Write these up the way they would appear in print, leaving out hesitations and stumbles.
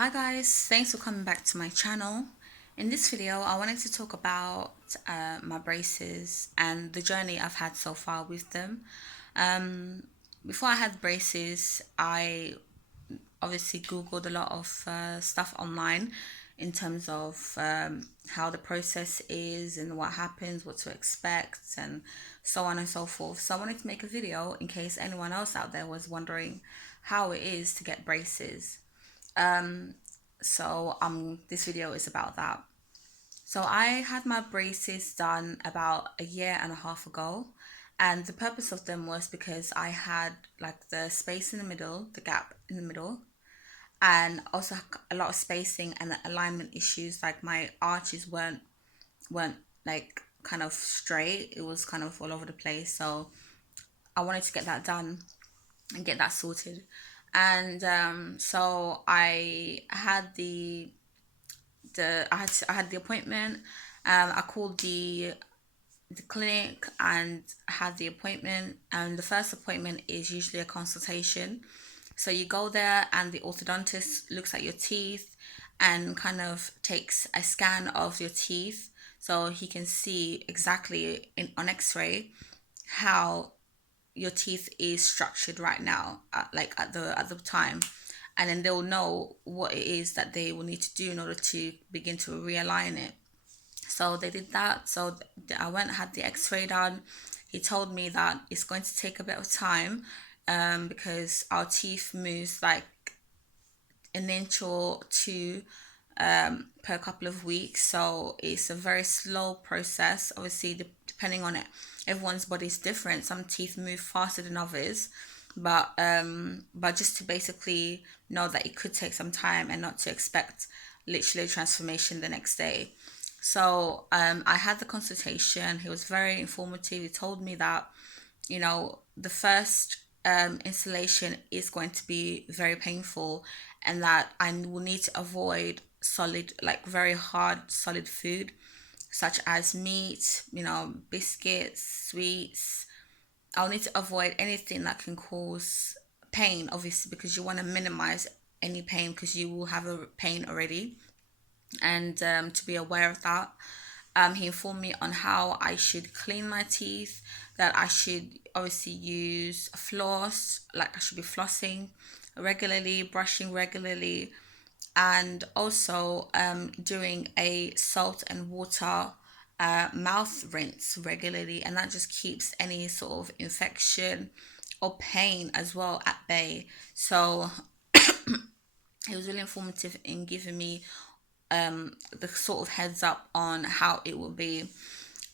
Hi guys, thanks for coming back to my channel. In this video, I wanted to talk about my braces and the journey I've had so far with them. Um, Before I had braces, I obviously Googled a lot of stuff online in terms of how the process is and what happens, what to expect, and so on and so forth. So I wanted to make a video in case anyone else out there was wondering how it is to get braces. This video is about that. So I had my braces done about a year and a half ago, and the purpose of them was because I had like the space in the middle, the gap in the middle, and also a lot of spacing and alignment issues. Like my arches weren't like kind of straight. It was kind of all over the place. So I wanted to get that done and get that sorted. And so I had I had the appointment. I called the clinic and had the appointment. And the first appointment is usually a consultation. So you go there, and the orthodontist looks at your teeth and kind of takes a scan of your teeth, so he can see exactly on X-ray how your teeth is structured right now, like at the time, and then they'll know what it is that they will need to do in order to begin to realign it. So they did that. So I went, had the X-ray done. He told me that it's going to take a bit of time, because our teeth moves like an inch or two per couple of weeks. So it's a very slow process. Obviously, depending on it, everyone's body is different. Some teeth move faster than others, but just to basically know that it could take some time and not to expect literally a transformation the next day. So I had the consultation. He was very informative. He told me that the first installation is going to be very painful, and that I will need to avoid solid, like very hard, solid food, such as meat, biscuits, sweets. I'll need to avoid anything that can cause pain, obviously, because you want to minimize any pain because you will have a pain already, and to be aware of that. He informed me on how I should clean my teeth, that I should obviously use floss, like I should be flossing regularly, brushing regularly, and also doing a salt and water mouth rinse regularly. And that just keeps any sort of infection or pain as well at bay. So he was really informative in giving me the sort of heads up on how it will be.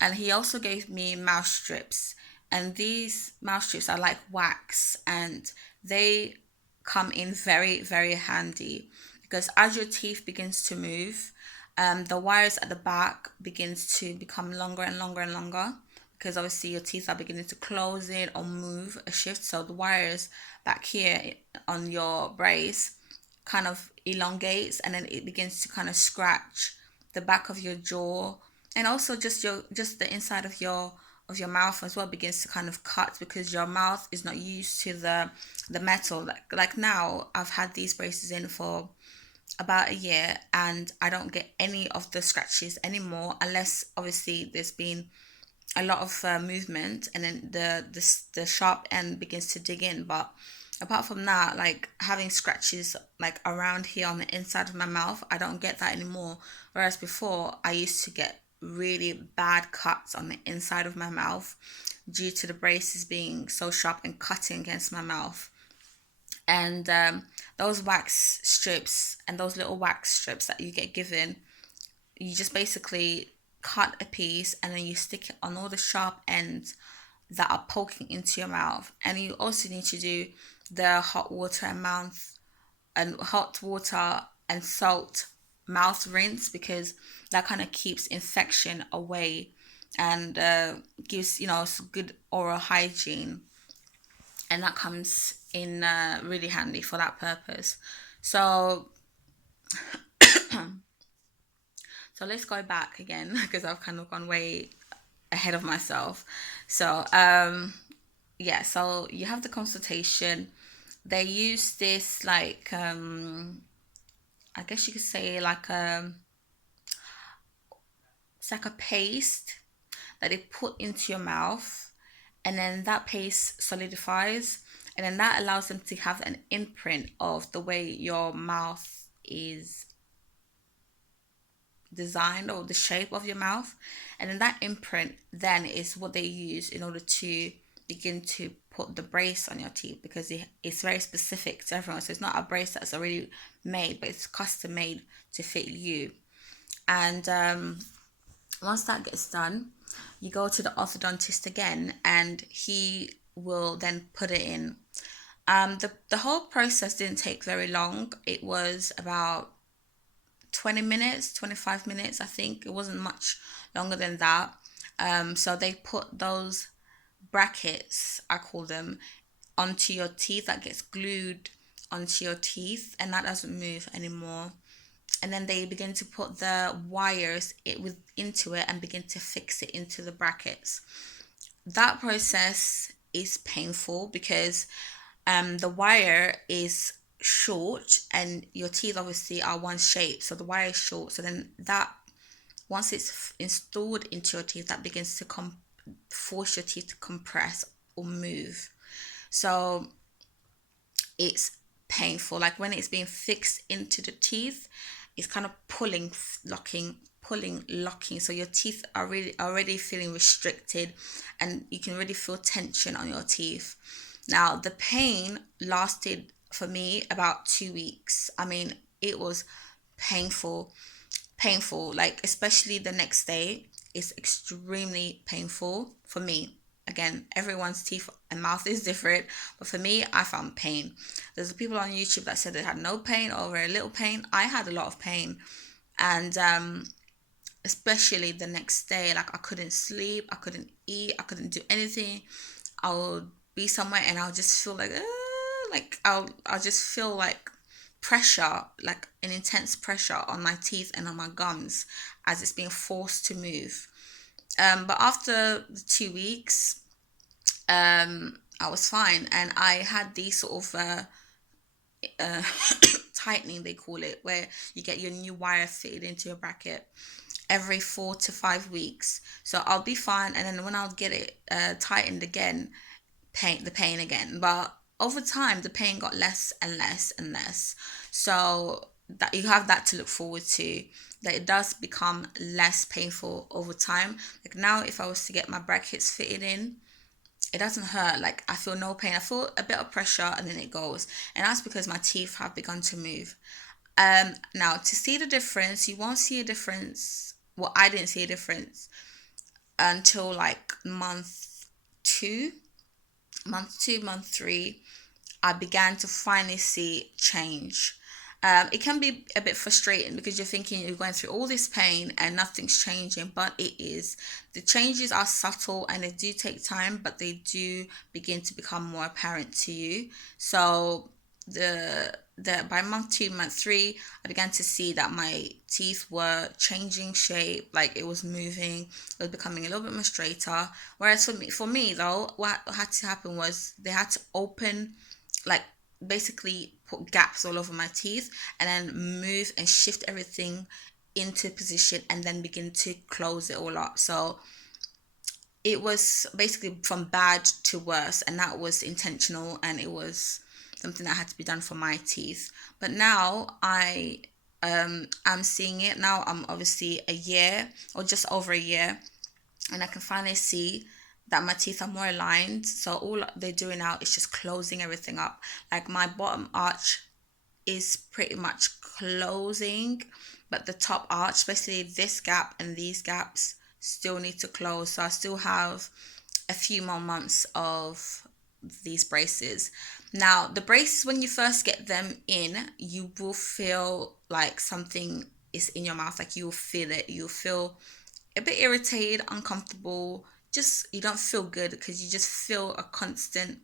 And he also gave me mouse strips. And these mouse strips are like wax, and they come in very, very handy because as your teeth begins to move, the wires at the back begins to become longer and longer and longer, because obviously your teeth are beginning to close in or move a shift. So the wires back here on your brace kind of elongates, and then it begins to kind of scratch the back of your jaw, and also just the inside of your mouth as well begins to kind of cut, because your mouth is not used to the metal. Like now I've had these braces in for about a year, and I don't get any of the scratches anymore, unless obviously there's been a lot of movement, and then the sharp end begins to dig in. But apart from that, like having scratches like around here on the inside of my mouth, I don't get that anymore. Whereas before, I used to get really bad cuts on the inside of my mouth due to the braces being so sharp and cutting against my mouth. And those wax strips and those little wax strips that you get given, you just basically cut a piece and then you stick it on all the sharp ends that are poking into your mouth. And you also need to do the hot water and salt mouth rinse, because that kind of keeps infection away, and gives good oral hygiene, and that comes in really handy for that purpose. So let's go back again because I've kind of gone way ahead of myself. So yeah, so you have the consultation. They use this like I guess you could say it's like a paste that they put into your mouth, and then that paste solidifies, and then that allows them to have an imprint of the way your mouth is designed, or the shape of your mouth. And then that imprint then is what they use in order to begin to put the brace on your teeth, because it's very specific to everyone. So it's not a brace that's already made, but it's custom made to fit you. And once that gets done, you go to the orthodontist again, and he will then put it in. The whole process didn't take very long. It was about 20 minutes, 25 minutes, I think. It wasn't much longer than that. So they put those brackets, I call them, onto your teeth, that gets glued onto your teeth, and that doesn't move anymore. And then they begin to put the wires into it and begin to fix it into the brackets. That process is painful because the wire is short, and your teeth obviously are one shape, so the wire is short. So then that, once it's installed into your teeth, that begins to force your teeth to compress or move. So it's painful. Like when it's being fixed into the teeth, it's kind of pulling, locking, pulling, locking. So your teeth are really already feeling restricted, and you can really feel tension on your teeth. Now, the pain lasted for me about 2 weeks. I mean, it was painful, painful. Like, especially the next day, it's extremely painful for me. Again, everyone's teeth and mouth is different, but for me, I found pain. There's people on YouTube that said they had no pain or very little pain. I had a lot of pain, and especially the next day, like I couldn't sleep, I couldn't eat, I couldn't do anything. I would be somewhere and I'll just feel like I'll just feel like pressure, like an intense pressure on my teeth and on my gums as it's being forced to move. But after the 2 weeks, I was fine, and I had these sort of uh, tightening, they call it, where you get your new wire fitted into your bracket every 4 to 5 weeks. So I'll be fine, and then when I'll get it tightened again, the pain again. But over time, the pain got less and less and less. So that you have that to look forward to. That it does become less painful over time. Like now, if I was to get my brackets fitted in, it doesn't hurt. Like I feel no pain. I feel a bit of pressure, and then it goes. And that's because my teeth have begun to move. Now to see the difference, you won't see a difference. Well, I didn't see a difference until like two, month 3. I began to finally see change. It can be a bit frustrating because you're thinking you're going through all this pain and nothing's changing, but it is. The changes are subtle and they do take time, but they do begin to become more apparent to you. So the by month 2, month 3, I began to see that my teeth were changing shape, like it was moving, it was becoming a little bit more straighter. Whereas for me though, what had to happen was they had to open, like basically put gaps all over my teeth, and then move and shift everything into position, and then begin to close it all up. So it was basically from bad to worse, and that was intentional, and it was something that had to be done for my teeth. But now I'm seeing it now. I'm obviously a year or just over a year, and I can finally see that my teeth are more aligned. So all they're doing now is just closing everything up. Like my bottom arch is pretty much closing, but the top arch, especially this gap and these gaps, still need to close. So I still have a few more months of these braces. Now, the braces, when you first get them in, you will feel like something is in your mouth. Like you'll feel it. You'll feel a bit irritated, uncomfortable. Just you don't feel good because you just feel a constant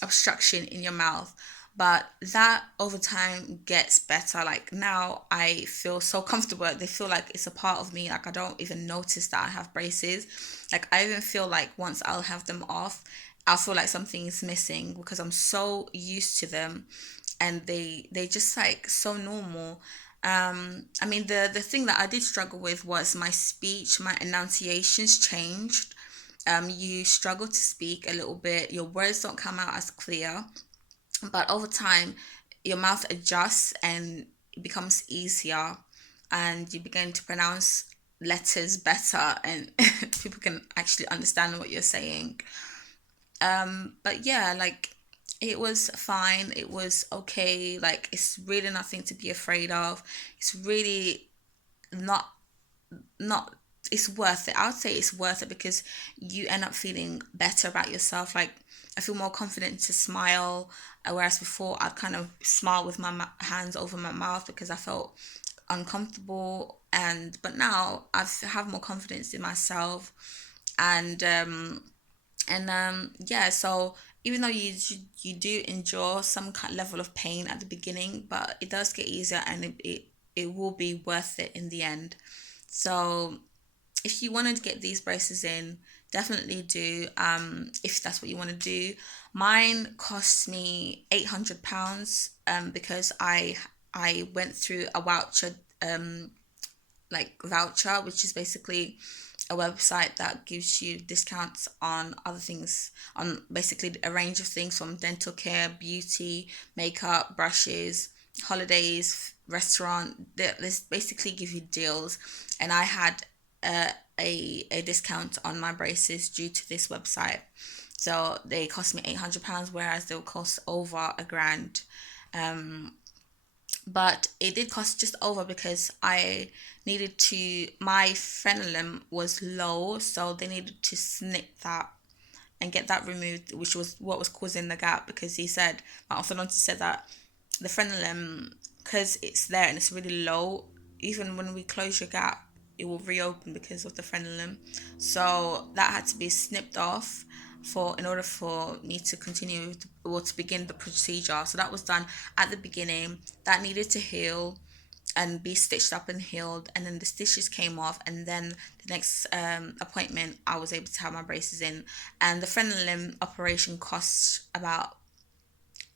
obstruction in your mouth. But that over time gets better. Like now I feel so comfortable. They feel like it's a part of me. Like I don't even notice that I have braces. Like I even feel like once I'll have them off, I'll feel like something is missing because I'm so used to them, and they just like so normal. I mean, the thing that I did struggle with was my speech, my enunciations changed. You struggle to speak a little bit, your words don't come out as clear, but over time, your mouth adjusts and it becomes easier, and you begin to pronounce letters better, and people can actually understand what you're saying. But yeah, like it was fine. It was okay. Like it's really nothing to be afraid of. It's really not not it's worth it. I would say it's worth it because you end up feeling better about yourself. Like I feel more confident to smile, whereas before I'd kind of smile with my hands over my mouth because I felt uncomfortable. And but now have more confidence in myself, and yeah. So even though you do endure some level of pain at the beginning, but it does get easier, and it will be worth it in the end. So if you want to get these braces in, definitely do. If that's what you want to do. Mine cost me £800. Because I went through a voucher, voucher, which is basically a website that gives you discounts on other things, on basically a range of things from dental care, beauty, makeup, brushes, holidays, restaurant. This basically give you deals, and I had a discount on my braces due to this website. So they cost me £800, whereas they'll cost over a grand. Um, but it did cost just over because I needed to, my frenulum was low, so they needed to snip that and get that removed, which was what was causing the gap. Because he said, my orthodontist said that the frenulum, because it's there and it's really low, even when we close your gap, it will reopen because of the frenulum. So that had to be snipped off for in order for me to continue or to begin the procedure. So that was done at the beginning. That needed to heal and be stitched up and healed, and then the stitches came off, and then the next appointment I was able to have my braces in. And the frenulum operation cost about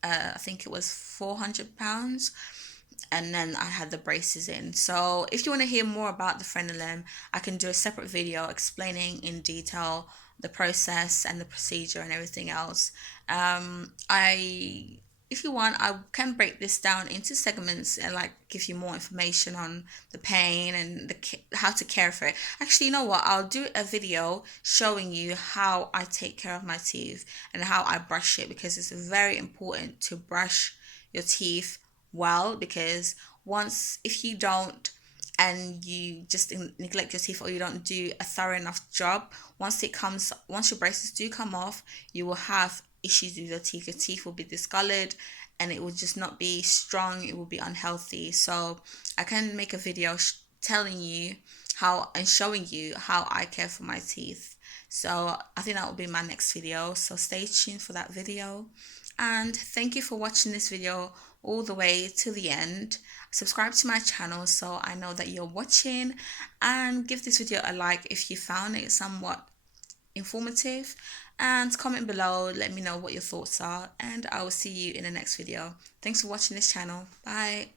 I think it was £400, and then I had the braces in. So if you want to hear more about the frenulum, I can do a separate video explaining in detail the process and the procedure and everything else. I If you want, I can break this down into segments and like give you more information on the pain and how to care for it. Actually, you know what? I'll do a video showing you how I take care of my teeth and how I brush it, because it's very important to brush your teeth well. Because once, if you don't, and you just neglect your teeth, or you don't do a thorough enough job, once your braces do come off, you will have issues with your teeth. Your teeth will be discolored, and it will just not be strong. It will be unhealthy. So I can make a video telling you how and showing you how I care for my teeth. So I think that will be my next video. So stay tuned for that video. And thank you for watching this video all the way to the end. Subscribe to my channel so I know that you're watching, and give this video a like if you found it somewhat informative, and comment below, let me know what your thoughts are, and I will see you in the next video. Thanks for watching this channel. Bye.